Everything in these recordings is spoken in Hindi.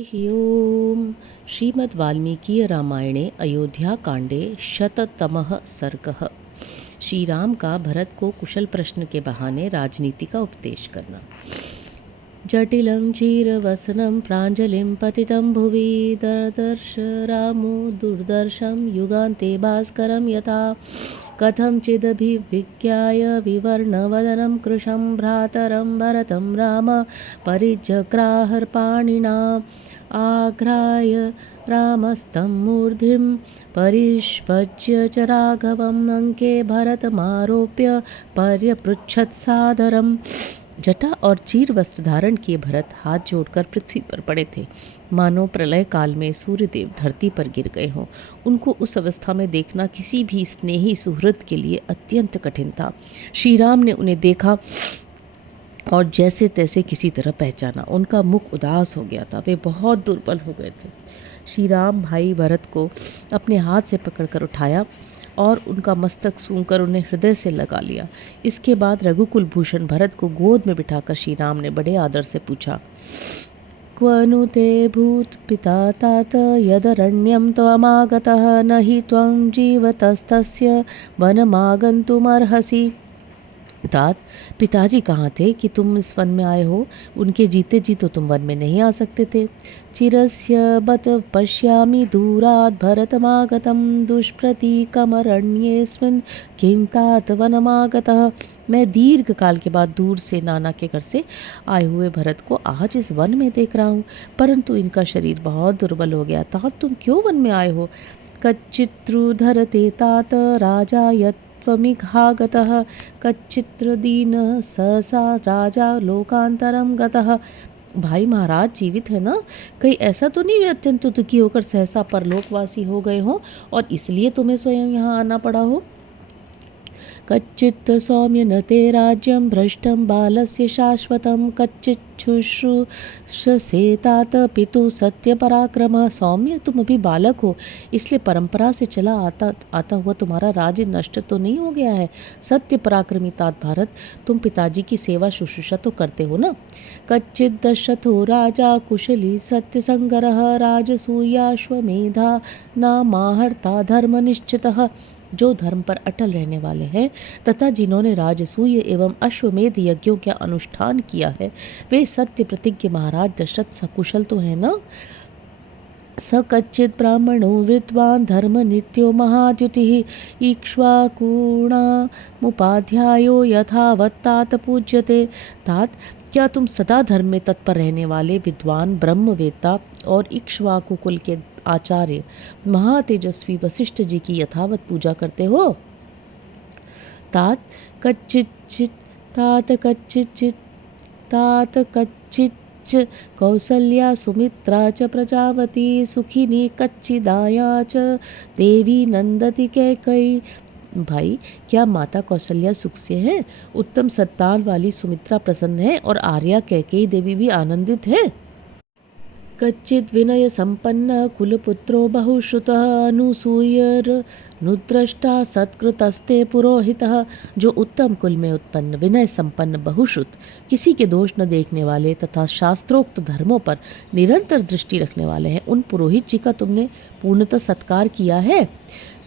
ओम श्रीमद् वाल्मीकि रामायणे अयोध्याकांडे शततमः सर्गः। श्री राम का भरत को कुशल प्रश्न के बहाने राजनीति का उपदेश करना। जटिलं चीरवसनं प्राञ्जलिं पतितं भुवि ददर्श रामो दुर्दर्शं युगान्ते भास्करं यथा कथंचिदभिविज्ञाय विवर्णवदनं कृशं भ्रातरं भरतं राम परिचक्राहर्पाणिना आघ्राय रामस्तं मूर्ध्निं परिष्वज्य च राघवम् अंके भरतमारोप्य पर्यपृच्छत् सादरम्। जटा और चीर वस्त्र धारण किए भरत हाथ जोड़कर पृथ्वी पर पड़े थे, मानो प्रलय काल में सूर्यदेव धरती पर गिर गए हों। उनको उस अवस्था में देखना किसी भी स्नेही सुहृद के लिए अत्यंत कठिन था। श्री राम ने उन्हें देखा और जैसे तैसे किसी तरह पहचाना। उनका मुख उदास हो गया था, वे बहुत दुर्बल हो गए थे। श्री राम भाई भरत को अपने हाथ से पकड़कर उठाया और उनका मस्तक सूंघकर उन्हें हृदय से लगा लिया। इसके बाद रघुकुल भूषण भरत को गोद में बिठाकर श्री राम ने बड़े आदर से पूछा, क्वनु ते भूत पिता तात यदरण्यं त्वमागतः न हि त्वं जीवतस्तस्य वनमागन्तुमर्हसि। तात, पिताजी कहाँ थे कि तुम इस वन में आए हो? उनके जीते जी तो तुम वन में नहीं आ सकते थे। चिरस्य बत पश्यामि दूरात् भरतमागतं दुष्प्रतीकमरण्येऽस्मिन् किं तात वनमागतः। मैं दीर्घ काल के बाद दूर से नाना के घर से आए हुए भरत को आज इस वन में देख रहा हूँ, परंतु इनका शरीर बहुत दुर्बल हो गया। तात, तुम क्यों वन में आए हो? कच्चित्रुधरते तात राजा यत् त्वमिघागतः कच्चित्रदीनः सहसा राजा लोकांतरम गतः। भाई महाराज जीवित है ना? कहीं ऐसा तो नहीं अत्यंत दुखी होकर सहसा परलोकवासी हो गए हो और इसलिए तुम्हें स्वयं यहाँ आना पड़ा हो? कच्चित् सौम्य न ते राज्यं भ्रष्टं बालस्य शाश्वतं कच्चिच्छुश्रूषसेतात पितु सत्य पराक्रम। सौम्य, तुम अभी बालक हो, इसलिए परंपरा से चला आता हुआ तुम्हारा राज्य नष्ट तो नहीं हो गया है। सत्य पराक्रमी तात भारत, तुम पिताजी की सेवा शुश्रूषा तो करते हो ना? कच्चित् दशरथो राजा कुशली सत्य संगरः राजसूयाश्वमेधा नामाहर्ता धर्मनिश्चितः। जो धर्म पर अटल रहने वाले हैं तथा जिन्होंने राजसूय एवं अश्वमेध यज्ञों का अनुष्ठान किया है, वे सत्य प्रतिज्ञ महाराज दशरथ सकुशल तो है ना? स कच्चित् ब्राह्मणो विद्वान् धर्म नित्यो महाद्युतिः इक्ष्वाकुणामुपाध्यायो यथावत्तात पूज्यते। तात, क्या तुम सदा धर्म में तत्पर रहने वाले विद्वान ब्रह्मवेत्ता और इक्ष्वाकु कुल के आचार्य महातेजस्वी वशिष्ठ जी की यथावत पूजा करते हो? तात कच्चिच्चित् तात कच्चिच्च कौसल्या सुमित्रा च प्रजावती सुखिनी कच्चिदाया च देवी नंदती कैकयी। भाई, क्या माता कौशल्या सुख से है? उत्तम संतान वाली सुमित्रा प्रसन्न है और आर्या कैकेयी देवी भी आनंदित है। कच्चित् विनय संपन्न कुलपुत्रो बहुश्रुतः अनुसूयर्नुद्रष्टा सत्कृतस्ते पुरोहितः। जो उत्तम कुल में उत्पन्न विनय संपन्न बहुश्रुत, किसी के दोष न देखने वाले तथा शास्त्रोक्त धर्मों पर निरंतर दृष्टि रखने वाले हैं, उन पुरोहित जी का तुमने पूर्णतः सत्कार किया है।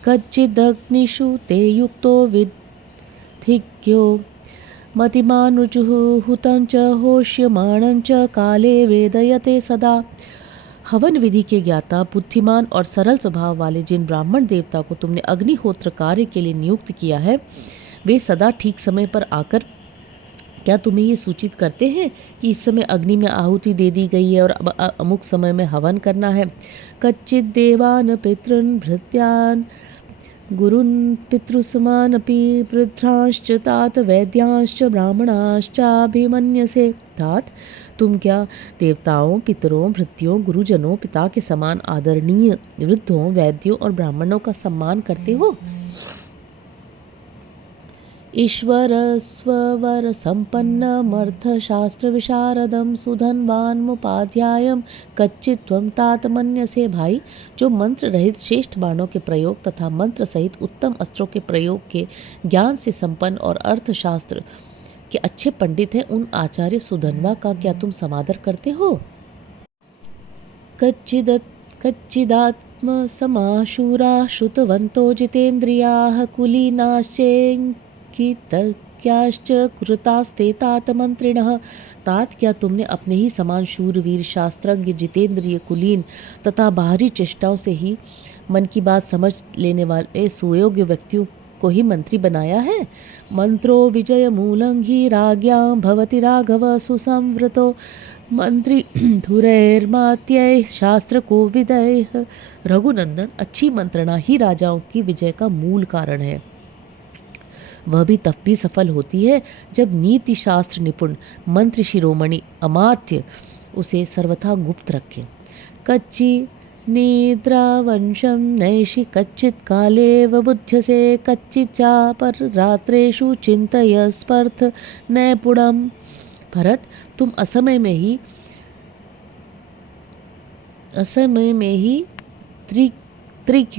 कच्चिदग्निषु ते युक्तो विधिज्ञो मतिमानुजुः हुतं च होष्यमाणं च काले वेदयते सदा। हवन विधि के ज्ञाता, बुद्धिमान और सरल स्वभाव वाले जिन ब्राह्मण देवता को तुमने अग्निहोत्र कार्य के लिए नियुक्त किया है, वे सदा ठीक समय पर आकर क्या तुम्हें ये सूचित करते हैं कि इस समय अग्नि में आहुति दे दी गई है और अब अमुक समय में हवन करना है? कच्चित् देवान् पितॄन् भृत्यान् गुरुन् पितृसमानपि वृद्धांश्च तात वैद्यांश्च ब्राह्मणाश्चाभिमन्यसे। तात, तुम क्या देवताओं, पितरों, भृत्यों, गुरुजनों, पिता के समान आदरणीय वृद्धों, वैद्यों और ब्राह्मणों का सम्मान करते हो? ईश्वर स्ववर संपन्नमर्थशास्त्र विशारदम सुधनवान्मुपाध्यायम कच्चित् त्वं तात मन्यसे। भाई, जो मंत्र रहित श्रेष्ठ बाणों के प्रयोग तथा मंत्र सहित उत्तम अस्त्रों के प्रयोग के ज्ञान से संपन्न और अर्थशास्त्र के अच्छे पंडित हैं, उन आचार्य सुधनवा का क्या तुम समादर करते हो? कच्चिदात्मसमाशूरा श्रुतवन्तो जितेन्द्रियाः कुलीनाश्चेङ्कितज्ञाश्च कृतास्ते तात मंत्रिणः। तात, क्या तुमने अपने ही समान शूरवीर, शास्त्रज्ञ, जितेंद्रिय, कुलीन तथा बाहरी चेष्टाओं से ही मन की बात समझ लेने वाले सुयोग्य व्यक्तियों को ही मंत्री बनाया है? मंत्रो विजय मूलं ही राज्ञां भवति राघव सुसंवृतो मंत्री धुरैर्मात्यैः शास्त्र को विदयः। रघुनंदन, अच्छी मंत्रणा ही राजाओं की विजय का मूल कारण है। वह भी तब भी सफल होती है जब नीति शास्त्र निपुण मंत्री शिरोमणि अमात्य उसे सर्वथा गुप्त रखे। कच्ची निद्रावंशं नैषि कच्चित् कालेव बुध्यसे कच्चिच्चा पर रात्रेषु चिंतय स्पर्थ नैपुणम्। भरत, तुम असमय में ही त्रिक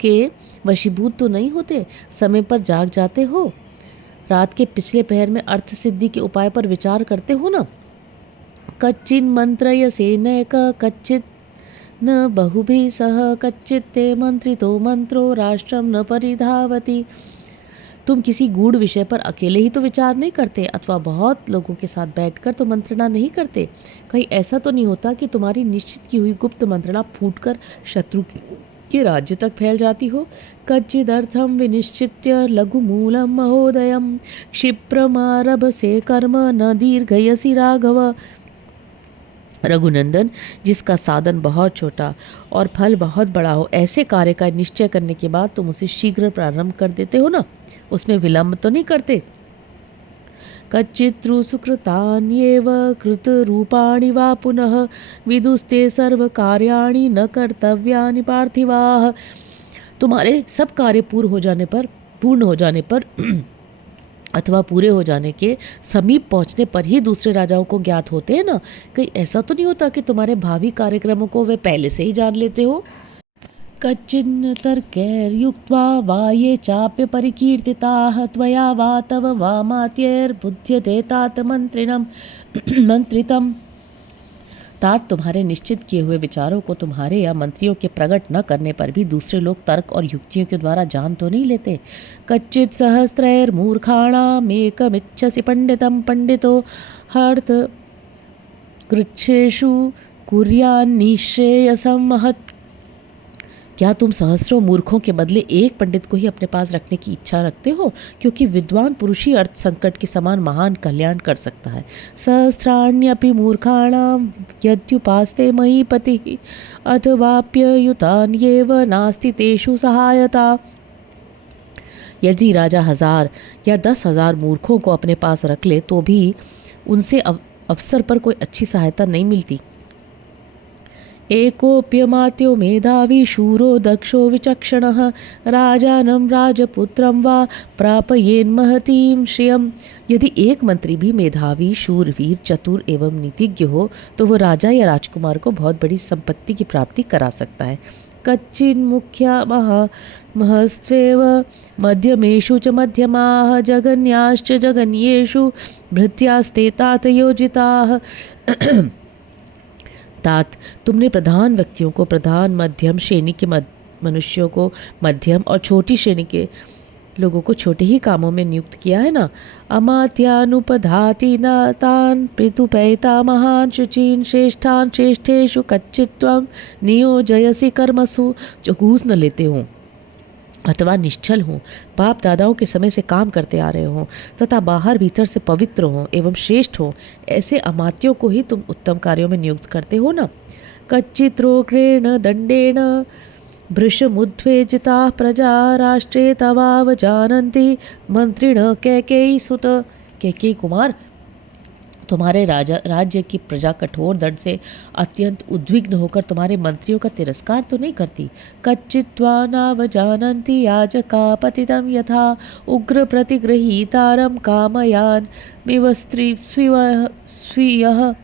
के वशीभूत तो नहीं होते, समय पर जाग जाते हो, रात के पिछले पहर में अर्थ सिद्धि के उपाय पर विचार करते हो ना। कच्चिन् मंत्रयसे नैक कच्चित् न बहुभिः सह कच्चित् ते मंत्रितो मंत्रो राष्ट्रं न परिधावति। तुम किसी गूढ़ विषय पर अकेले ही तो विचार नहीं करते अथवा बहुत लोगों के साथ बैठकर तो मंत्रणा नहीं करते। कहीं ऐसा तो नहीं होता कि तुम्हारी निश्चित की हुई गुप्त मंत्रणा फूटकर शत्रु के राज्य तक फैल जाती हो। कच्चिदर्थम विनिश्चित्य लघु मूलम महोदयम क्षिप्रमारभसे कर्म न दीर्घयसि राघव। रघुनंदन, जिसका साधन बहुत छोटा और फल बहुत बड़ा हो, ऐसे कार्य का निश्चय करने के बाद तुम उसे शीघ्र प्रारंभ कर देते हो ना, उसमें विलंब तो नहीं करते। कच्चित्रु सुकृतान्येव कृत रूपाणि वा पुनः विदुस्ते सर्व कार्याणि न कर्तव्यानि पार्थिवाः। तुम्हारे सब कार्य पूर्ण हो जाने पर अथवा पूरे हो जाने के समीप पहुंचने पर ही दूसरे राजाओं को ज्ञात होते हैं ना। कहीं ऐसा तो नहीं होता कि तुम्हारे भावी कार्यक्रमों को वे पहले से ही जान लेते हो। कच्चिन्न तर्कैर्युक्त्वा वा ये चाप्य परिकीर्तिताः त्वया वा तव वा मात्यैर्बुध्यते तात मंत्रितम्। तात, तुम्हारे निश्चित किए हुए विचारों को तुम्हारे या मंत्रियों के प्रकट न करने पर भी दूसरे लोग तर्क और युक्तियों के द्वारा जान तो नहीं लेते। कच्चित् सहस्रैर्मूर्खाणामेकमिच्छसि पंडितं पंडितो हर्थ कृच्छ्रेषु कुर्यान्निश्रेयसं महत्। क्या तुम सहस्रों मूर्खों के बदले एक पंडित को ही अपने पास रखने की इच्छा रखते हो? क्योंकि विद्वान पुरुष ही अर्थ संकट के समान महान कल्याण कर सकता है। सहस्राण्यपि मूर्खाणां यद्युपास्ते महीपतिः अथवाप्ययुतान्येव नास्ति तेषु सहायता। यदि राजा 1000 या 10,000 मूर्खों को अपने पास रख ले तो भी उनसे अवसर पर कोई अच्छी सहायता नहीं मिलती। एकोप्यमात्यो मेधावी शूरो दक्षो विचक्षणः राजानं राजपुत्रं वा प्रापयेन्महतीं श्रियम्। यदि एक मंत्री भी मेधावी, शूरवीर, चतुर एवं नीतिज्ञ हो तो वह राजा या राजकुमार को बहुत बड़ी संपत्ति की प्राप्ति करा सकता है। कच्चिन् मुख्या महस्त्वेव मध्यमेषु च मध्यमाः जगन्याश्च जगन्येषु भृत्यास्ते तात योजिताः। तात, तुमने प्रधान व्यक्तियों को प्रधान, मध्यम श्रेणी के मनुष्यों को मध्यम और छोटी श्रेणी के लोगों को छोटे ही कामों में नियुक्त किया है ना। अमात्यानुपधाति न तान् पितुपैता महान् शुचीन् श्रेष्ठान् श्रेष्ठेषु कच्चित्त्वं नियोजयसि कर्मसु। जो घूस न लेते हों अथवा निश्चल हों, बाप दादाओं के समय से काम करते आ रहे हों तथा बाहर भीतर से पवित्र हों एवं श्रेष्ठ हों, ऐसे अमात्यों को ही तुम उत्तम कार्यों में नियुक्त करते हो ना। कच्चित् रोग्रेण दंडेन भृशमुद्वेजिताः प्रजा राष्ट्रे तवाव जानन्ति मंत्रिण कैकेयी सुत। कैकेयी कुमार, तुम्हारे राज्य की प्रजा कठोर दंड से अत्यंत उद्विग्न होकर तुम्हारे मंत्रियों का तिरस्कार तो नहीं करती। कच्चित्वा नाव जानन्ति याजका पतितं यथा उग्र प्रतिगृहीतारं कामयान मिवस्त्री स्वीयः।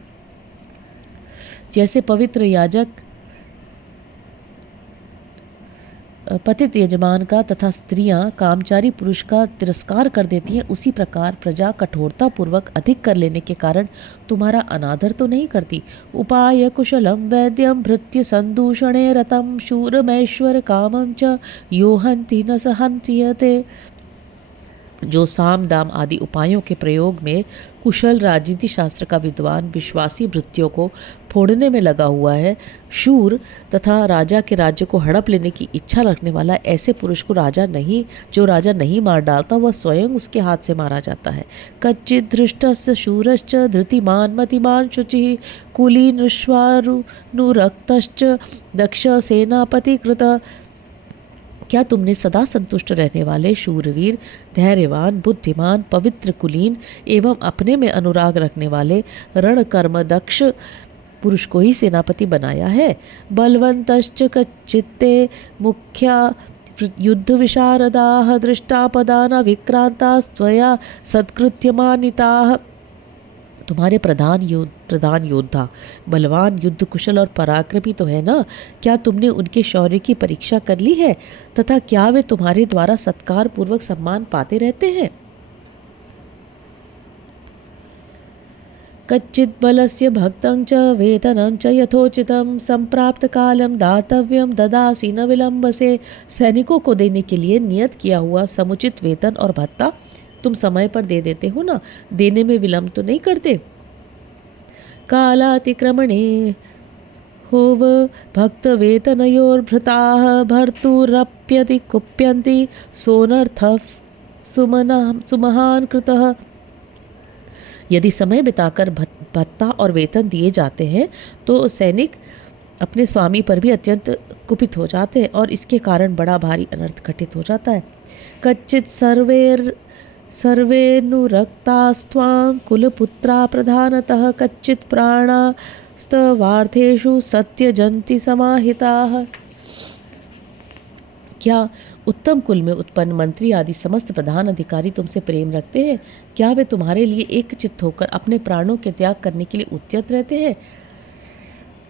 जैसे पवित्र याजक पतित यजमान का तथा स्त्रियां कामचारी पुरुष का तिरस्कार कर देती हैं, उसी प्रकार प्रजा कठोरता पूर्वक अधिक कर लेने के कारण तुम्हारा अनादर तो नहीं करती। उपाय कुशलम वैद्यम भृत्य संदूषणे रतम शूरमैश्वर कामम च योहंति न सहंत्यते। जो साम दाम आदि उपायों के प्रयोग में कुशल राजनीति शास्त्र का विद्वान विश्वासी भृत्यों को फोड़ने में लगा हुआ है, शूर तथा राजा के राज्य को हड़प लेने की इच्छा रखने वाला ऐसे पुरुष को जो राजा नहीं मार डालता, वह स्वयं उसके हाथ से मारा जाता है। कच्चित् धृष्टस्य शूरश्च धृतिमान मतिमान शुचिः कुलीनश्वारुनुरक्तश्च दक्ष सेनापति कृत। क्या तुमने सदा संतुष्ट रहने वाले शूरवीर, धैर्यवान, बुद्धिमान, पवित्र, कुलीन एवं अपने में अनुराग रखने वाले रणकर्म दक्ष पुरुष को ही सेनापति बनाया है? बलवंतश्च कच्चित्ते मुख्या युद्ध विशारदाः दृष्टापदाना विक्रांता स्वया सत्कृत्यमानिताः। तुम्हारे प्रधान योद्धा बलवान, युद्ध कुशल और पराक्रमी तो है ना? क्या तुमने उनके शौर्य की परीक्षा कर ली है तथा क्या वे तुम्हारे द्वारा सत्कार पूर्वक सम्मान पाते रहते हैं? कच्चित् बलस्य भक्तं च वेतनं च यथोचितं संप्राप्त कालम दातव्यम ददासी न विलंबसे। सैनिकों को देने के लिए नियत किया हुआ समुचित वेतन और भत्ता तुम समय पर दे देते हो ना? देने में विलंब तो नहीं करते। कालातिक्रमणे होव भक्त वेतनयोर्भृताः भर्तुरप्यति कुप्यन्ति सोनर्थः सुमहान कृतः। यदि समय बिताकर भत्ता और वेतन दिए जाते हैं तो सैनिक अपने स्वामी पर भी अत्यंत कुपित हो जाते हैं और इसके कारण बड़ा भारी अनर्थ घटित हो जाता है। कच्चित् सर्वेऽनुरक्तास्त्वां कुलपुत्रा प्रधानतः कच्चित् प्राणास्तवार्थेषु सत्यजन्ति समाहिताः। क्या उत्तम कुल में उत्पन्न मंत्री आदि समस्त प्रधान अधिकारी तुमसे प्रेम रखते हैं? क्या वे तुम्हारे लिए एक चित्त होकर अपने प्राणों के त्याग करने के लिए उद्यत रहते हैं?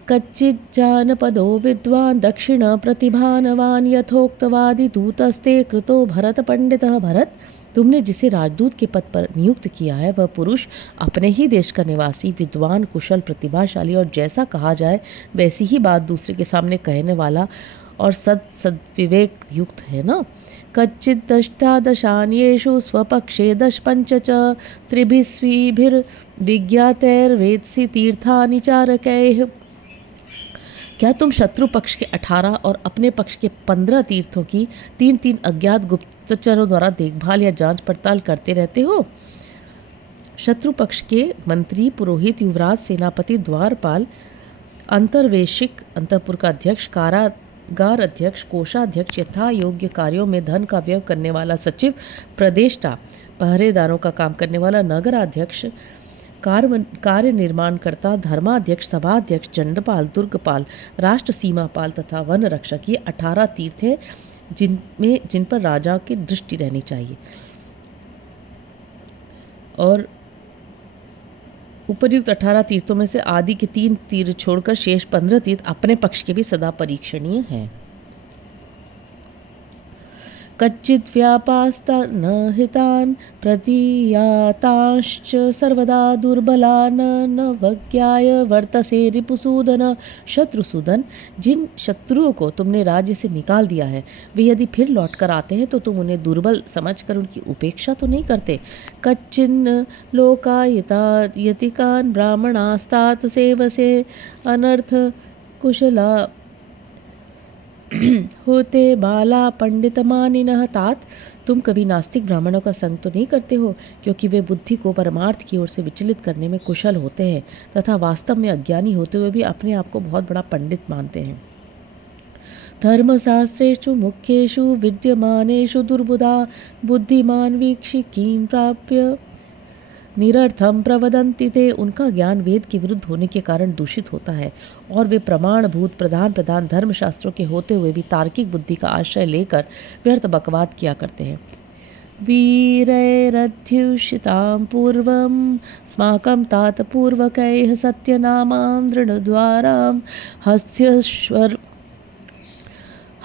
कच्चित् जानपदो विद्वान् दक्षिण प्रतिभानवान् यथोक्तवादि दूतस्ते कृतो भरत पंडितः। भरत, तुमने जिसे राजदूत के पद पर नियुक्त किया है वह पुरुष अपने ही देश का निवासी, विद्वान, कुशल, प्रतिभाशाली और जैसा कहा जाए वैसी ही बात दूसरे के सामने कहने वाला और सद्विवेक युक्त है ना? कच्चित् दष्टादशान्येषु स्वपक्षे दश पंच च त्रिभिस्वीभिर्विज्ञातैर्वेत्सि तीर्थानि चारकैः। क्या तुम शत्रु पक्ष के 18 और अपने पक्ष के 15 तीर्थों की 3-3 अज्ञात गुप्तचरों द्वारा देखभाल या जांच पड़ताल करते रहते हो? शत्रु पक्ष के मंत्री, पुरोहित, युवराज, सेनापति, द्वारपाल, अंतर्वेशिक, अंतःपुर का अध्यक्ष, कारागार अध्यक्ष, कोषाध्यक्ष, यथा योग्य कार्यों में धन का व्यय करने वाला सचिव, प्रदेष्टा, पहरेदारों का काम करने वाला नगराध्यक्ष, कार्य निर्माणकर्ता, धर्माध्यक्ष, सभाध्यक्ष, दंडपाल, दुर्गपाल, राष्ट्र सीमापाल तथा वन रक्षक, ये 18 तीर्थ हैं जिन पर राजा की दृष्टि रहनी चाहिए। और उपर्युक्त 18 तीर्थों में से आदि के 3 तीर्थ छोड़कर शेष 15 तीर्थ अपने पक्ष के भी सदा परीक्षणीय हैं। कच्चित् व्यापास्तान् हितान् प्रतीयातांश्च सर्वदा दुर्बलान् नवज्ञाय वर्तसे रिपुसूदन। शत्रुसूदन, जिन शत्रुओं को तुमने राज्य से निकाल दिया है वे यदि फिर लौट कर आते हैं तो तुम उन्हें दुर्बल समझकर उनकी उपेक्षा तो नहीं करते। कच्चिन् लोकायतिकान् ब्राह्मणास्तात सेवसे अनर्थ कुशला होते बाला पंडित मानिनः। तात, तुम कभी नास्तिक ब्राह्मणों का संग तो नहीं करते हो क्योंकि वे बुद्धि को परमार्थ की ओर से विचलित करने में कुशल होते हैं तथा वास्तव में अज्ञानी होते हुए भी अपने आप को बहुत बड़ा पंडित मानते हैं। धर्मशास्त्रेषु मुख्येषु विद्यमानेषु दुर्बुधा बुद्धिमान वीक्षिकीं प्राप्य निरर्थम प्रवदन्ति ते। उनका ज्ञान वेद के विरुद्ध होने के कारण दूषित होता है और वे प्रमाणभूत प्रधान धर्मशास्त्रों के होते हुए भी तार्किक बुद्धि का आश्रय लेकर व्यर्थ बकवाद किया करते हैं। वीरैरध्युषितां पूर्वं स्माकं तात पूर्वकैः सत्यनामां दृढद्वारां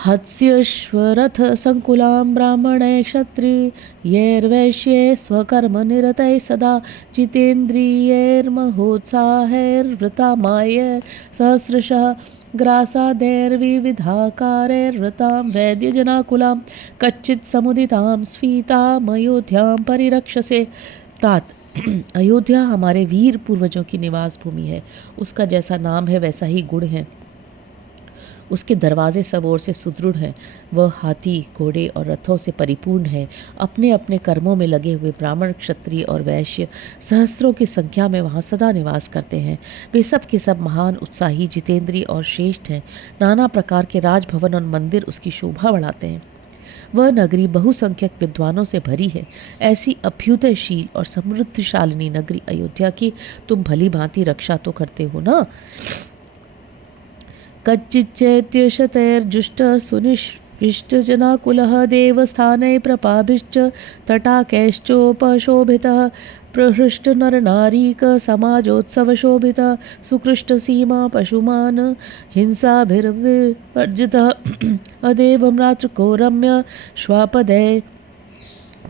हत्स्यश्वरथ संकुलां ब्राह्मणे क्षत्रियैर्वैश्ये स्वकर्मनिरतैः सदा जितेन्द्रियैर्महोत्साहैर्वृता मायैर्सहस्रशः ग्रासादैर्विविधाकारैर्वृतां वैद्यजनाकुलां कच्चित् समुदितां स्फीतामयोध्यां परिरक्षसे। तात अयोध्या हमारे वीर पूर्वजों की निवास भूमि है। उसका जैसा नाम है वैसा ही गुण है। उसके दरवाजे सब ओर से सुदृढ़ हैं। वह हाथी, घोड़े और रथों से परिपूर्ण है। अपने अपने कर्मों में लगे हुए ब्राह्मण, क्षत्रिय और वैश्य सहस्त्रों की संख्या में वहाँ सदा निवास करते हैं। वे सब के सब महान, उत्साही, जितेंद्रिय और श्रेष्ठ हैं। नाना प्रकार के राजभवन और मंदिर उसकी शोभा बढ़ाते हैं। वह नगरी बहुसंख्यक विद्वानों से भरी है। ऐसी अभ्युदयशील और समृद्धशालिनी नगरी अयोध्या की तुम भली भांति रक्षा तो करते हो ना। कच्चिच्चैत्यशतैर्जुष्ट सुनिष्विष्टजनाकुलः देवस्थानैः प्रपाभिश्च तटाकैश्चोपशोभितः प्रहृष्टनरनारीकसमाजोत्सवशोभितः सुकृष्टसीमा पशुमान् हिंसाभिर्विवर्जितः अदेवम्रातृको रम्य श्वापदै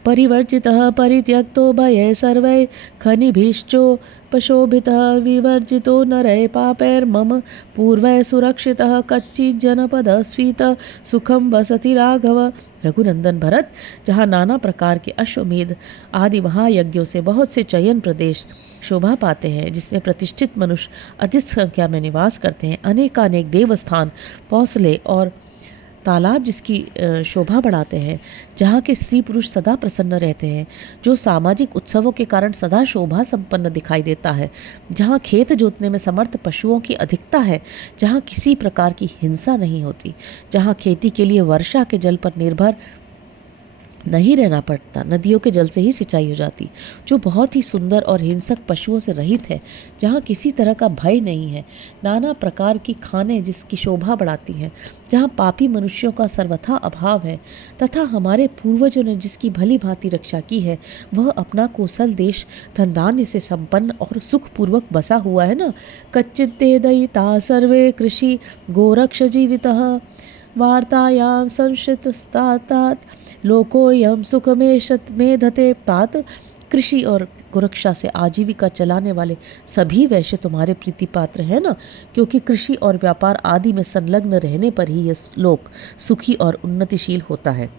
परिवर्जितः परित्यक्तो भये सर्वैः खनिभिश्चोपशोभितः विवर्जितो नरैः पापैर्मम पूर्वैः सुरक्षितः कच्चिज्जनपदस्फीतः सुखं वसति राघव। रघुनंदन भरत, जहाँ नाना प्रकार के अश्वमेध आदि महायज्ञों से बहुत से चयन प्रदेश शोभा पाते हैं, जिसमें प्रतिष्ठित मनुष्य अधिक संख्या में निवास करते हैं, अनेकानेक देवस्थान, पौसले और तालाब जिसकी शोभा बढ़ाते हैं, जहाँ के स्त्री पुरुष सदा प्रसन्न रहते हैं, जो सामाजिक उत्सवों के कारण सदा शोभा संपन्न दिखाई देता है, जहाँ खेत जोतने में समर्थ पशुओं की अधिकता है, जहाँ किसी प्रकार की हिंसा नहीं होती, जहाँ खेती के लिए वर्षा के जल पर निर्भर नहीं रहना पड़ता, नदियों के जल से ही सिंचाई हो जाती, जो बहुत ही सुंदर और हिंसक पशुओं से रहित है, जहाँ किसी तरह का भय नहीं है, नाना प्रकार की खानें जिसकी शोभा बढ़ाती हैं, जहाँ पापी मनुष्यों का सर्वथा अभाव है, तथा हमारे पूर्वजों ने जिसकी भली भांति रक्षा की है, वह अपना कोसल देश धनधान्य से संपन्न और सुखपूर्वक बसा हुआ है ना। कच्चित्ते दयिता सर्वे कृषि गोरक्ष जीवितः वार्तायां संशितस्तात लोकोयम सुखमेशत मेधते। तात कृषि और गोरक्षा से आजीविका चलाने वाले सभी वैश्य तुम्हारे प्रीति पात्र है ना, क्योंकि कृषि और व्यापार आदि में संलग्न रहने पर ही यह लोक सुखी और उन्नतिशील होता है।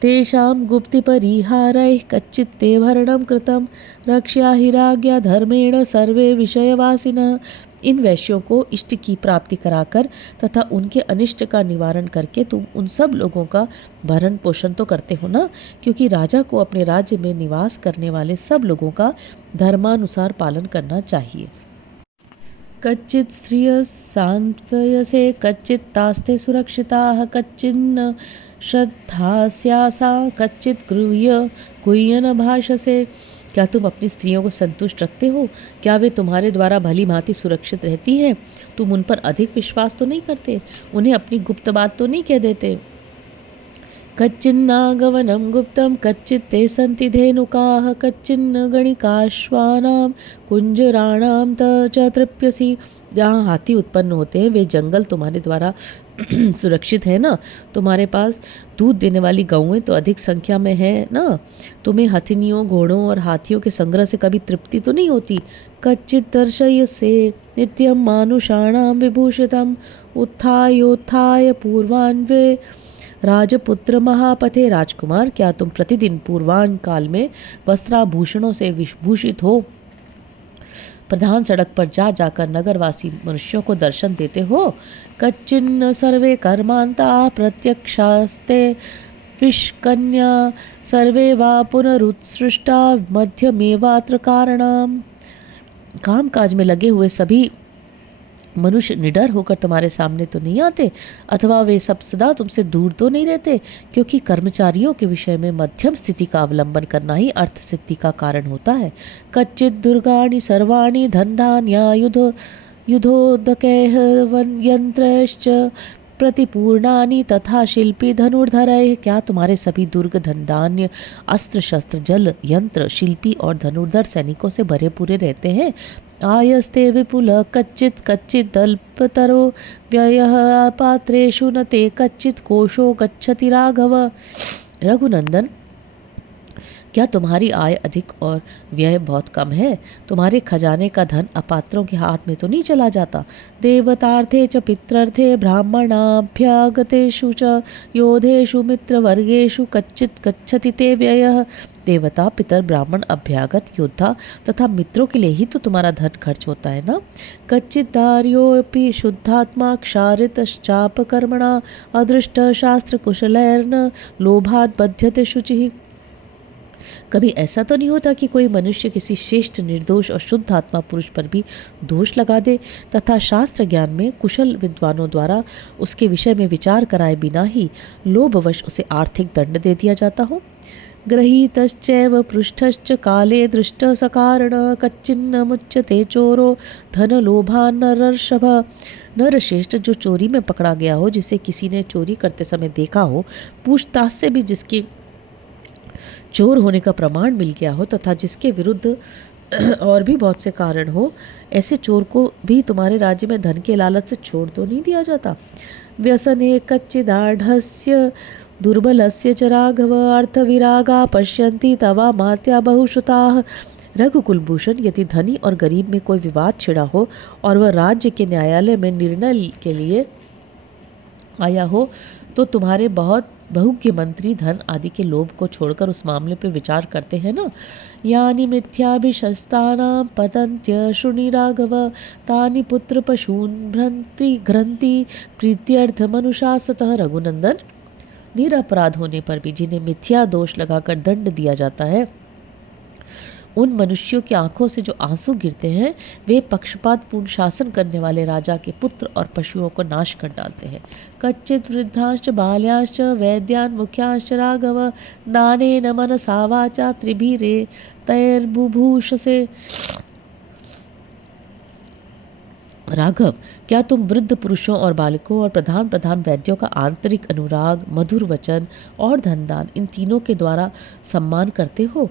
तेषां गुप्तिपरिहारैः कच्चित्ते भरणं कृतं रक्ष्या हि राज्ञा धर्मेण सर्वे विषयवासिनः। इन वैश्यों को इष्ट की प्राप्ति कराकर तथा उनके अनिष्ट का निवारण करके तुम उन सब लोगों का भरण पोषण तो करते हो ना, क्योंकि राजा को अपने राज्य में निवास करने वाले सब लोगों का धर्मानुसार पालन करना चाहिए। कच्चित् स्त्रियः सांत्वयसे कच्चित् तास्ते सुरक्षिताः कच्चिन्न श्रद्धास्यासा कच्चित् कुय्यन भाषसे। क्या तुम अपनी स्त्रियों को संतुष्ट रखते हो? क्या वे तुम्हारे द्वारा भली भांति सुरक्षित रहती हैं? तुम उन पर अधिक विश्वास तो नहीं करते? उन्हें अपनी गुप्त बात तो नहीं कह देते? कच्चिन्नागवनं गुप्तं कच्चित्ते सन्ति धेनुकाः कच्चिन्न गणिकाश्वानां कुंजराणां च तृप्यसि। जहाँ हाथी उत्पन्न होते हैं वे जंगल तुम्हारे द्वारा सुरक्षित है ना। तुम्हारे पास दूध देने वाली गौएं तो अधिक संख्या में है ना। तुम्हें हथिनियों, घोड़ों और हाथियों के संग्रह से कभी तृप्ति तो नहीं होती। कच्चित् दर्शयसे नित्यं मानुषाणां विभूषितम् उत्थायोत्थाय पूर्वान्वे राजपुत्र महापथे। राजकुमार, क्या तुम प्रतिदिन पूर्वाह्न काल में वस्त्राभूषणों से विभूषित हो प्रधान सड़क पर जा जाकर नगरवासी मनुष्यों को दर्शन देते हो? कच्चिन्न सर्वे कर्मांता प्रत्यक्षास्ते विष्कन्या सर्वे वा पुनरुत्सृष्टा मध्यमेवात्र कारणम। काम काज में लगे हुए सभी मनुष्य निडर होकर तुम्हारे सामने तो नहीं आते, अथवा वे सब सदा तुमसे दूर तो नहीं रहते, क्योंकि कर्मचारियों के विषय में मध्यम स्थिति का अवलंबन करना ही अर्थ सिद्धि का कारण होता है। कच्चित् दुर्गाणि सर्वाणि धनधान्या युधोदकैः यंत्रैश्च प्रतिपूर्णानि तथा शिल्पी धनुर्धरैः। क्या तुम्हारे सभी दुर्ग धन धान्य, अस्त्र शस्त्र, जल यंत्र, शिल्पी और धनुर्धर सैनिकों से भरे पूरे रहते हैं? आयस्ते विपुल कच्चित् कच्चिदल्पतरो व्ययः पात्रेषु न ते कच्चित् कोशो गच्छति राघव। रघुनंदन, क्या तुम्हारी आय अधिक और व्यय बहुत कम है? तुम्हारे खजाने का धन अपात्रों के हाथ में तो नहीं चला जाता। देवतार्थे च पितृर्थे ब्राह्मणाभ्यागतेषु च योधेषु मित्रवर्गेषु कच्चित् गच्छति ते व्ययः। देवता, पितर, ब्राह्मण, अभ्यागत, योद्धा तथा मित्रों के लिए ही तो तुम्हारा धन खर्च होता है ना। कच्चित् दार्योऽपि शुद्धात्मा क्षारितश्चापकर्मणा अदृष्ट शास्त्र कुशलैर्न लोभात् बध्यते शुचिः। कभी ऐसा तो नहीं होता कि कोई मनुष्य किसी श्रेष्ठ, निर्दोष और शुद्ध आत्मा पुरुष पर भी दोष लगा दे तथा शास्त्र ज्ञान में कुशल विद्वानों द्वारा उसके विषय में विचार कराए बिना ही लोभवश उसे आर्थिक दंड दे दिया जाता हो। गृहीतश्चैव पृष्ठश्च काले दृष्ट सकारण कच्चिन्न मुच्यते चोरो धन लोभान नरर्षभ। नरश्रेष्ठ, जो चोरी में पकड़ा गया हो, जिसे किसी ने चोरी करते समय देखा हो, पूछताछ से भी जिसकी चोर होने का प्रमाण मिल गया हो तथा जिसके विरुद्ध और भी बहुत से कारण हो, ऐसे चोर को भी तुम्हारे राज्य में धन के लालच से छोड़ तो नहीं दिया जाता। व्यसने कच्चिदाढ़स्य दुर्बलस्य च राघव अर्थविरागा पश्यन्ति तवा मात्या बहुश्रुताः। रघुकुलभूषण, यदि धनी और गरीब में कोई विवाद छिड़ा हो और वह राज्य के न्यायालय में निर्णय के लिए आया हो तो तुम्हारे बहुत बहु के मंत्री धन आदि के लोभ को छोड़कर उस मामले पर विचार करते हैं ना। यानि मिथ्याभिशस्तानां पतन्त्य शृणि राघव तानि पुत्र पशून् भ्रंति घ्रंति प्रीत्यर्थ मनुषासतः। रघुनंदन, निरपराध होने पर भी जिन्हें मिथ्या दोष लगाकर दंड दिया जाता है, उन मनुष्यों की आंखों से जो आंसू गिरते हैं, वे पक्षपात पूर्ण शासन करने वाले राजा के पुत्र और पशुओं को नाश कर डालते हैं। कच्चित् वृद्धांश्च बाल्यांश्च वैद्यान् मुख्यांश्च राघव दानेन मनसा वाचा त्रिभिरे तैर्बुभूषसे। राघव, क्या तुम वृद्ध पुरुषों और बालकों और प्रधान प्रधान वैद्यों का आंतरिक अनुराग, मधुर वचन और धनदान, इन तीनों के द्वारा सम्मान करते हो?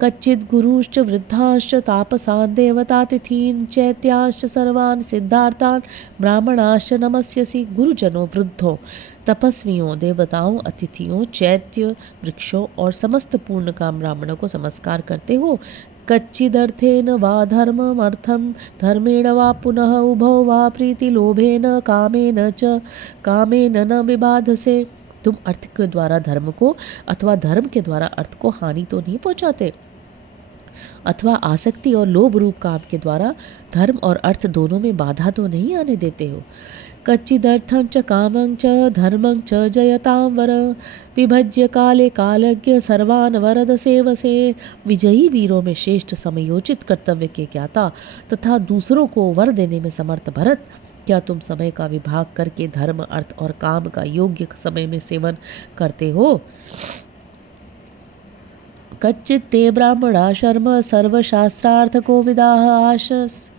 कच्चित् गुरुश्च वृद्धांश्च तापसान् देवतातिथीन् चैत्यांश्च सर्वान् सिद्धार्थान् ब्राह्मणाश्च नमस्यसि। गुरुजनों, वृद्धों, तपस्वियों, देवताओं, अतिथियों, चैत्य वृक्षों और समस्त पूर्ण काम ब्राह्मणों को नमस्कार करते हो। कच्चिदर्थेन वा धर्मम् अर्थं धर्मेण वा पुनः उभौ वा प्रीतिलोभेन कामेन न विबाधसे। तुम अर्थ के द्वारा धर्म को अथवा धर्म के द्वारा अर्थ को हानि तो नहीं पहुंचाते, अथवा आसक्ति और लोभ रूप काम के द्वारा धर्म और अर्थ दोनों में बाधा तो नहीं आने देते हो। कच्चिदर्थं च कामं च धर्मं च जयतां वर विभज्य काले कालज्ञ सर्वान् वरद सेवसे। विजयी वीरों में श्रेष्ठ समयोचित कर्तव्य के ज्ञाता तथा दूसरों को वर देने में समर्थ भरत, क्या तुम समय का विभाग करके धर्म, अर्थ और काम का योग्य समय में सेवन करते हो? कच्चित् ते ब्राह्मणा शर्म सर्वशास्त्रार्थ कोविदाः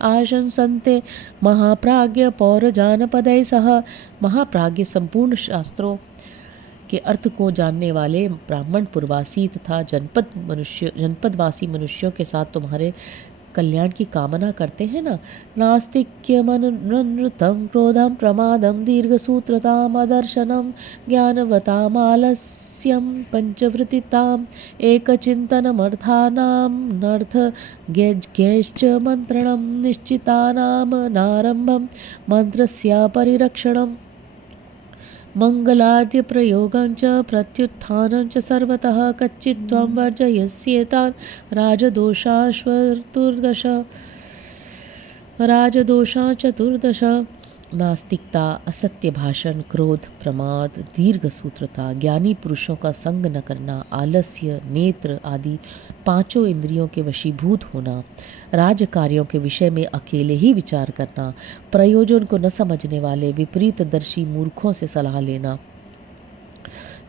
आशंसन्ते महाप्राज्ञ पौरजानपदैः सह। महाप्राज्ञ, संपूर्ण शास्त्रों के अर्थ को जानने वाले ब्राह्मण पुरवासी तथा जनपदवासी मनुष्यों के साथ तुम्हारे कल्याण की कामना करते हैं ना। नास्तिक्यमनृतं क्रोधं प्रमादं दीर्घसूत्रताम् अदर्शनं ज्ञानवतामालस्यं पंचवृत्तिताम् एकचिन्तनमर्थानां नर्थ ज्ञैश्च मंत्रणं निश्चितानां नारंभं मंत्रस्य परिरक्षणम् मंगलाद्य प्रयोगं च प्रत्युत्थानं च सर्वतः कच्चित्त्वं वर्जयस्येतान् राजदोषा चतुर्दश। नास्तिकता, असत्य भाषण, क्रोध, प्रमाद, दीर्घ सूत्रता, ज्ञानी पुरुषों का संग न करना, आलस्य, नेत्र आदि पांचों इंद्रियों के वशीभूत होना, राजकार्यों के विषय में अकेले ही विचार करना, प्रयोजन को न समझने वाले विपरीतदर्शी मूर्खों से सलाह लेना,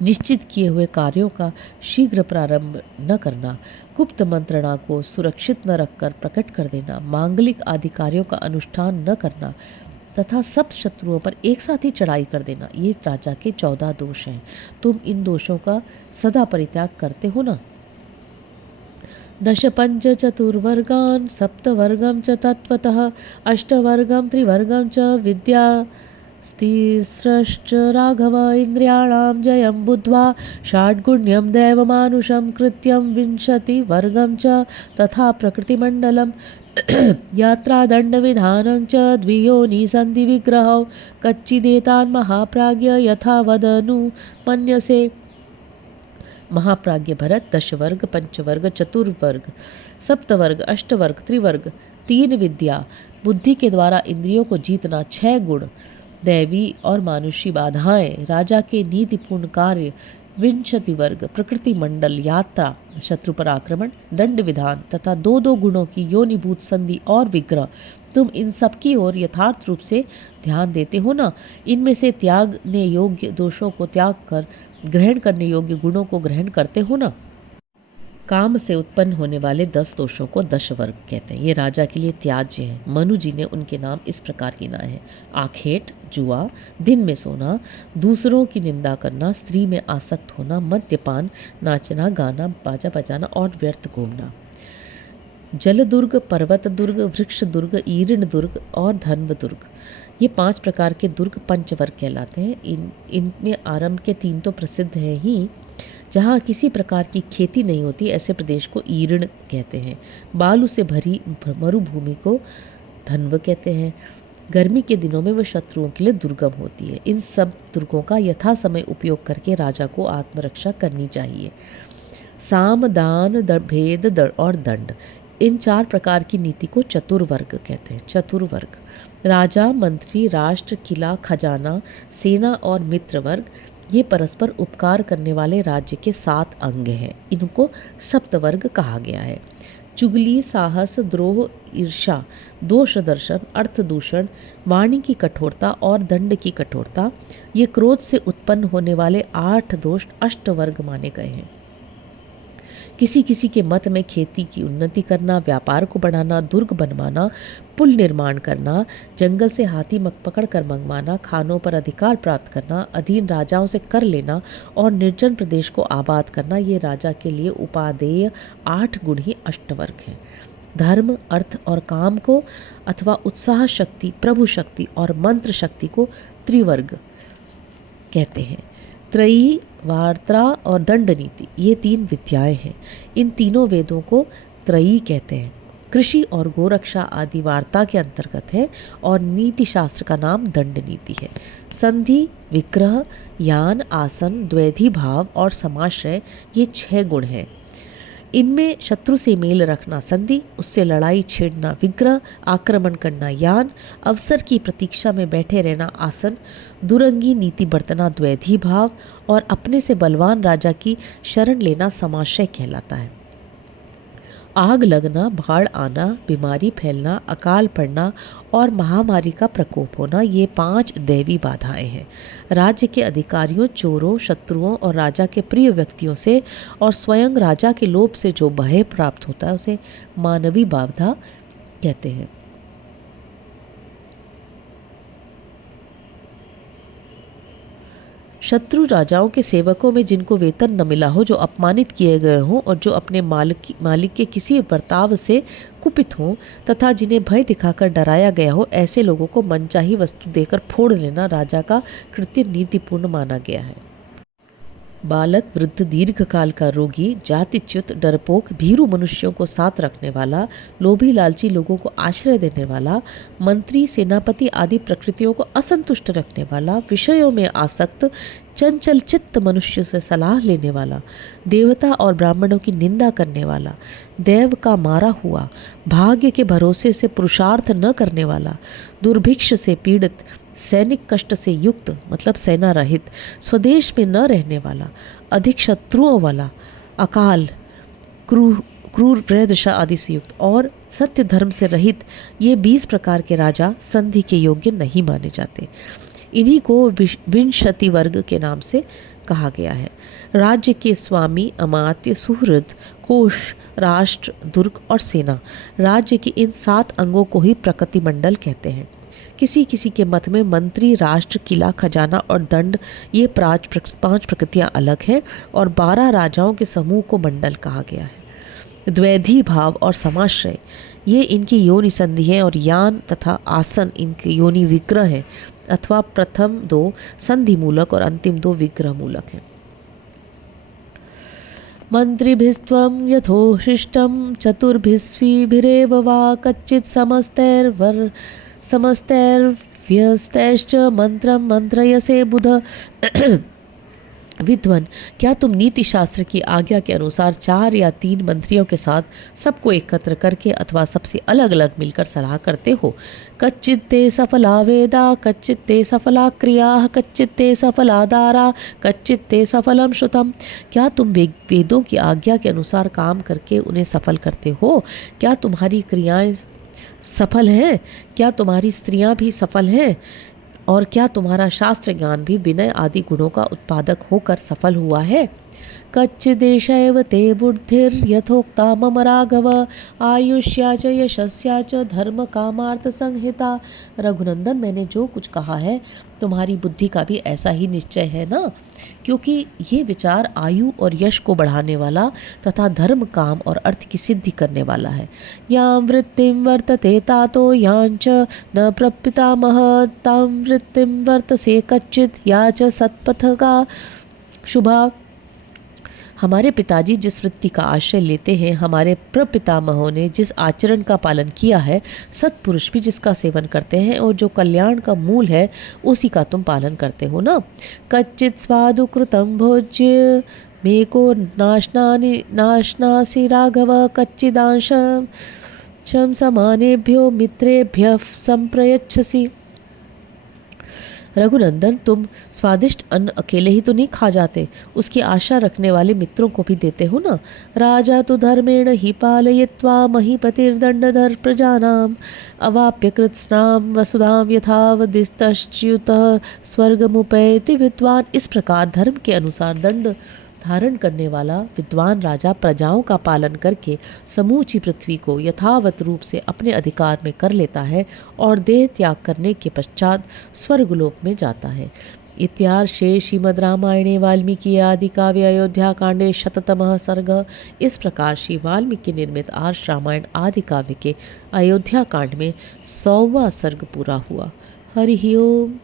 निश्चित किए हुए कार्यों का शीघ्र प्रारंभ न करना, गुप्त मंत्रणा को सुरक्षित न रखकर प्रकट कर देना, मांगलिक आदि कार्यों का अनुष्ठान न करना तथा सब शत्रुओं पर एक साथ ही चढ़ाई कर देना, ये राजा के 14 दोष हैं। तुम इन दोषों का सदा परित्याग करते हो ना। दश पञ्च चतुर्वर्गान् सप्तवर्गं च तत्त्वतः अष्टवर्गं त्रिवर्गं च विद्या स्थिरश्च राघव इन्द्रियाणां जयं बुद्ध्वा षाड्गुण्यं दैवमानुषं कृत्यं विंशतिवर्गं च तथा प्रकृतिमण्डलं यात्रादण्डविधानं च द्वियोनिसन्धिविग्रहौ कच्चिदेतान् महाप्राज्ञ यथा वदनु मन्यसे। महाप्राज्ञ भरत, दशवर्ग, पंचवर्ग, चतुर्वर्ग, सप्तवर्ग, अष्टवर्ग, त्रिवर्ग, तीन विद्या, बुद्धि के द्वारा इंद्रियों को जीतना, 6 गुण, दैवी और मानुषी बाधाएं, राजा के नीतिपूर्ण कार्य, विंशति वर्ग, प्रकृति मंडल, यात्रा, शत्रु पर आक्रमण, दंड विधान तथा 2-2 गुणों की योनिभूत संधि और विग्रह, तुम इन सब की ओर यथार्थ रूप से ध्यान देते हो ना। इनमें से त्यागने योग्य दोषों को त्याग कर ग्रहण करने योग्य गुणों को ग्रहण करते हो ना। काम से उत्पन्न होने वाले 10 दोषों को दशवर्ग कहते हैं। ये राजा के लिए त्याज्य हैं। मनु जी ने उनके नाम इस प्रकार गिनाए हैं: आखेट, जुआ, दिन में सोना, दूसरों की निंदा करना, स्त्री में आसक्त होना, मद्यपान, नाचना गाना, बाजा बजाना और व्यर्थ घूमना। जल दुर्ग, पर्वत दुर्ग, वृक्ष दुर्ग, ईर्ण दुर्ग और धन्व दुर्ग, ये 5 प्रकार के दुर्ग पंचवर्ग कहलाते हैं। इनमें आरंभ के 3 तो प्रसिद्ध हैं ही। जहाँ किसी प्रकार की खेती नहीं होती ऐसे प्रदेश को ईर्ण कहते हैं। बालू से भरी मरुभूमि को धन्व कहते हैं। गर्मी के दिनों में वह शत्रुओं के लिए दुर्गम होती है। इन सब दुर्गों का यथा समय उपयोग करके राजा को आत्मरक्षा करनी चाहिए। साम, दान, भेद और दंड, इन 4 प्रकार की नीति को चतुर्वर्ग कहते हैं। चतुर्वर्ग: राजा, मंत्री, राष्ट्र, किला, खजाना, सेना और मित्र वर्ग, ये परस्पर उपकार करने वाले राज्य के 7 अंग हैं। इनको सप्तवर्ग कहा गया है। चुगली, साहस, द्रोह, ईर्ष्या, दोष दर्शन, अर्थ दूषण, वाणी की कठोरता और दंड की कठोरता, ये क्रोध से उत्पन्न होने वाले 8 दोष अष्टवर्ग माने गए हैं। किसी किसी के मत में खेती की उन्नति करना, व्यापार को बढ़ाना, दुर्ग बनवाना, पुल निर्माण करना, जंगल से हाथी पकड़ कर मंगवाना, खानों पर अधिकार प्राप्त करना, अधीन राजाओं से कर लेना और निर्जन प्रदेश को आबाद करना, ये राजा के लिए उपादेय 8 गुण ही अष्टवर्ग हैं। धर्म, अर्थ और काम को अथवा उत्साह शक्ति, प्रभु शक्ति और मंत्र शक्ति को त्रिवर्ग कहते हैं। त्रयी, वार्ता और दंड नीति, ये 3 विद्याएं हैं। इन तीनों वेदों को त्रयी कहते हैं। कृषि और गोरक्षा आदि वार्ता के अंतर्गत है और नीति शास्त्र का नाम दंड नीति है। संधि, विग्रह, यान, आसन, द्वैधी भाव और समाश्रय, ये 6 गुण हैं। इनमें शत्रु से मेल रखना संधि, उससे लड़ाई छेड़ना विग्रह, आक्रमण करना यान, अवसर की प्रतीक्षा में बैठे रहना आसन, दुरंगी नीति बरतना द्वैधी भाव और अपने से बलवान राजा की शरण लेना समाशय कहलाता है। आग लगना, बाढ़ आना, बीमारी फैलना, अकाल पड़ना और महामारी का प्रकोप होना, ये 5 दैवी बाधाएं हैं। राज्य के अधिकारियों, चोरों, शत्रुओं और राजा के प्रिय व्यक्तियों से और स्वयं राजा के लोभ से जो भय प्राप्त होता है उसे मानवी बाधा कहते हैं। शत्रु राजाओं के सेवकों में जिनको वेतन न मिला हो, जो अपमानित किए गए हों और जो अपने मालिक के किसी बर्ताव से कुपित हों तथा जिन्हें भय दिखाकर डराया गया हो, ऐसे लोगों को मनचाही वस्तु देकर फोड़ लेना राजा का कृत्य नीतिपूर्ण माना गया है। बालक, वृद्ध, दीर्घकाल का रोगी, जातिच्युत, डरपोक, भीरू मनुष्यों को साथ रखने वाला, लोभी लालची लोगों को आश्रय देने वाला, मंत्री, सेनापति आदि प्रकृतियों को असंतुष्ट रखने वाला, विषयों में आसक्त, चंचल चित्त मनुष्य से सलाह लेने वाला, देवता और ब्राह्मणों की निंदा करने वाला, देव का मारा हुआ, भाग्य के भरोसे से पुरुषार्थ न करने वाला, दुर्भिक्ष से पीड़ित, सैनिक कष्ट से युक्त मतलब सेना रहित, स्वदेश में न रहने वाला, अधिक शत्रुओं वाला, अकाल, क्रूर दशा आदि से युक्त और सत्य धर्म से रहित, ये 20 प्रकार के राजा संधि के योग्य नहीं माने जाते। इन्हीं को विंशति वर्ग के नाम से कहा गया है। राज्य के स्वामी, अमात्य, सुहृद, कोष, राष्ट्र, दुर्ग और सेना, राज्य के इन 7 अंगों को ही प्रकृति मंडल कहते हैं। किसी किसी के मत में मंत्री, राष्ट्र, किला, खजाना और दंड, ये 5 प्रकृतियां अलग हैं और 12 राजाओं के समूह को मंडल कहा गया है। द्वैधी भाव और समाश्रय ये इनकी योनि संधि है, और यान तथा आसन इनके योनि विग्रह हैं, अथवा प्रथम दो संधि मूलक और अंतिम दो विग्रह मूलक हैं। मंत्रिभिस्त्वं यथोशिष्टं चतुर्भिस्वीभिरेव वा कच्चित् समस्तैर्व्यस्तैश्च मंत्रं मंत्रयसे बुध। विद्वान, क्या तुम नीति शास्त्र की आज्ञा के अनुसार 4 या 3 मंत्रियों के साथ सबको एकत्र करके अथवा सबसे अलग अलग मिलकर सलाह करते हो? कच्चित्ते सफला वेदा, कच्चित्ते सफला क्रिया, कच्चित्ते सफलादारा, कच्चित्ते सफलम श्रुतम। क्या तुम वेदों की आज्ञा के अनुसार काम करके उन्हें सफल करते हो? क्या तुम्हारी क्रियाएं सफल हैं? क्या तुम्हारी स्त्रियां भी सफल हैं? और क्या तुम्हारा शास्त्र ज्ञान भी विनय आदि गुणों का उत्पादक होकर सफल हुआ है? कच्चिदेशैव ते बुद्धिर्यथोक्ता मम राघव, आयुष्या च यशस्या च धर्म कामार्थ संहिता। रघुनंदन, मैंने जो कुछ कहा है तुम्हारी बुद्धि का भी ऐसा ही निश्चय है ना? क्योंकि ये विचार आयु और यश को बढ़ाने वाला तथा धर्म काम और अर्थ की सिद्धि करने वाला है। यां वृत्तिम वर्तते तातो यांच न प्रपितामह, तां वृत्तिम वर्तसे कच्चित् या च सत्पथगा शुभा। हमारे पिताजी जिस वृत्ति का आश्रय लेते हैं, हमारे प्रपितामहों ने जिस आचरण का पालन किया है, सत्पुरुष भी जिसका सेवन करते हैं और जो कल्याण का मूल है, उसी का तुम पालन करते हो ना? कच्चित् स्वादु कृतं भोज्य मेको नाशनासि राघव, कच्चिदांशं समानेभ्यो मित्रेभ्यः संप्रयच्छसि। रघुनंदन, तुम स्वादिष्ट अन्न अकेले ही तो नहीं खा जाते, उसकी आशा रखने वाले मित्रों को भी देते हो ना? राजा तो धर्मेण ही पालयित्वा महीपतिर्दंडधर प्रजानाम अवाप्य कृत्स्नाम वसुधाम यथावदिस्तच्युतः स्वर्गमुपैति। विद्वान, इस प्रकार धर्म के अनुसार दंड धारण करने वाला विद्वान राजा प्रजाओं का पालन करके समूची पृथ्वी को यथावत रूप से अपने अधिकार में कर लेता है और देह त्याग करने के पश्चात स्वर्गलोक में जाता है। इत्यार्षे श्रीमद् रामायणे वाल्मीकि आदि काव्य अयोध्या कांडे शततमः सर्ग। इस प्रकार श्री वाल्मीकि निर्मित आर्ष रामायण आदि काव्य के अयोध्या कांड में 100वां सर्ग पूरा हुआ। हरि ओम।